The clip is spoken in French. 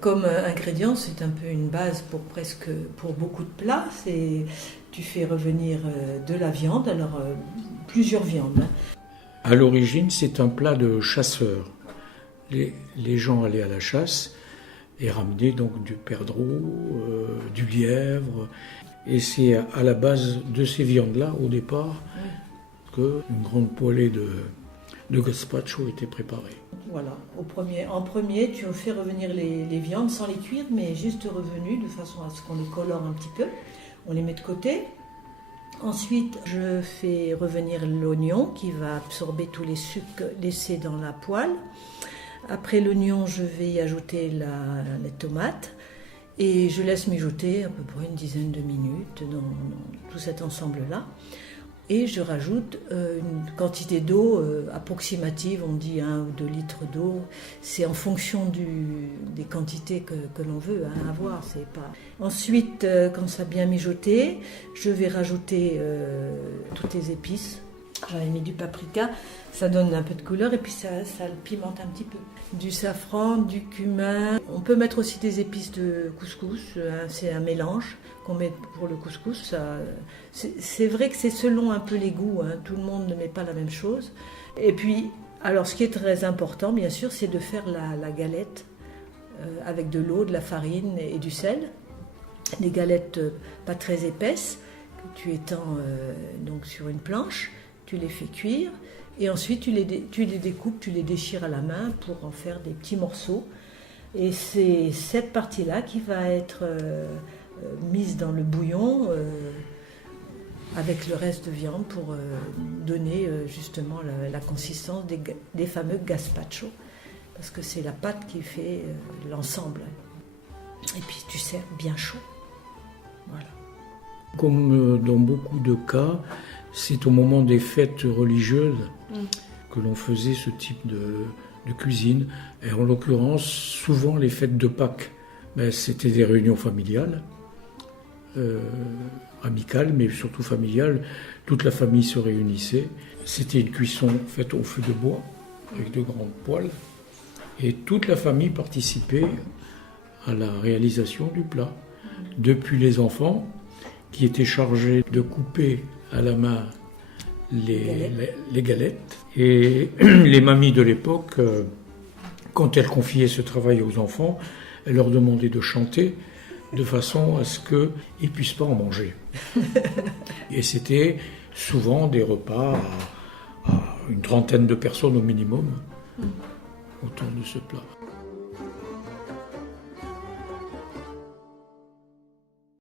comme ingrédient, c'est un peu une base pour beaucoup de plats. Tu fais revenir de la viande, alors plusieurs viandes. À l'origine, c'est un plat de chasseurs. Les gens allaient à la chasse et ramenaient donc du perdreau, du lièvre. Et c'est à la base de ces viandes-là, au départ, qu'une grande poêlée de gazpacho était préparée. Voilà, en premier, tu fais revenir les viandes sans les cuire, mais juste revenues de façon à ce qu'on les colore un petit peu. On les met de côté. Ensuite, je fais revenir l'oignon qui va absorber tous les sucs laissés dans la poêle. Après l'oignon, je vais y ajouter les tomates et je laisse mijoter à peu près une dizaine de minutes dans tout cet ensemble-là. Et je rajoute une quantité d'eau approximative, on dit 1 ou 2 litres d'eau. C'est en fonction des quantités que l'on veut avoir. C'est pas... Ensuite, quand ça a bien mijoté, je vais rajouter toutes les épices. J'avais mis du paprika, ça donne un peu de couleur et puis ça le pimente un petit peu. Du safran, du cumin. On peut mettre aussi des épices de couscous, c'est un mélange qu'on met pour le couscous. C'est vrai que c'est selon un peu les goûts, tout le monde ne met pas la même chose. Et puis, alors ce qui est très important bien sûr, c'est de faire la galette avec de l'eau, de la farine et du sel. Des galettes pas très épaisses que tu étends donc sur une planche. Tu les fais cuire et ensuite tu les découpes, tu les déchires à la main pour en faire des petits morceaux. Et c'est cette partie-là qui va être mise dans le bouillon avec le reste de viande pour donner justement la consistance des fameux gazpacho. Parce que c'est la pâte qui fait l'ensemble. Et puis tu sers bien chaud. Voilà. Comme dans beaucoup de cas, c'est au moment des fêtes religieuses que l'on faisait ce type de cuisine. Et en l'occurrence, souvent les fêtes de Pâques, c'était des réunions familiales, amicales, mais surtout familiales. Toute la famille se réunissait. C'était une cuisson faite au feu de bois, avec de grandes poêles. Et toute la famille participait à la réalisation du plat. Depuis les enfants, qui étaient chargés de couper à la main les galettes. Et les mamies de l'époque, quand elles confiaient ce travail aux enfants, elles leur demandaient de chanter de façon à ce qu'ils ne puissent pas en manger. Et c'était souvent des repas à une trentaine de personnes au minimum autour de ce plat.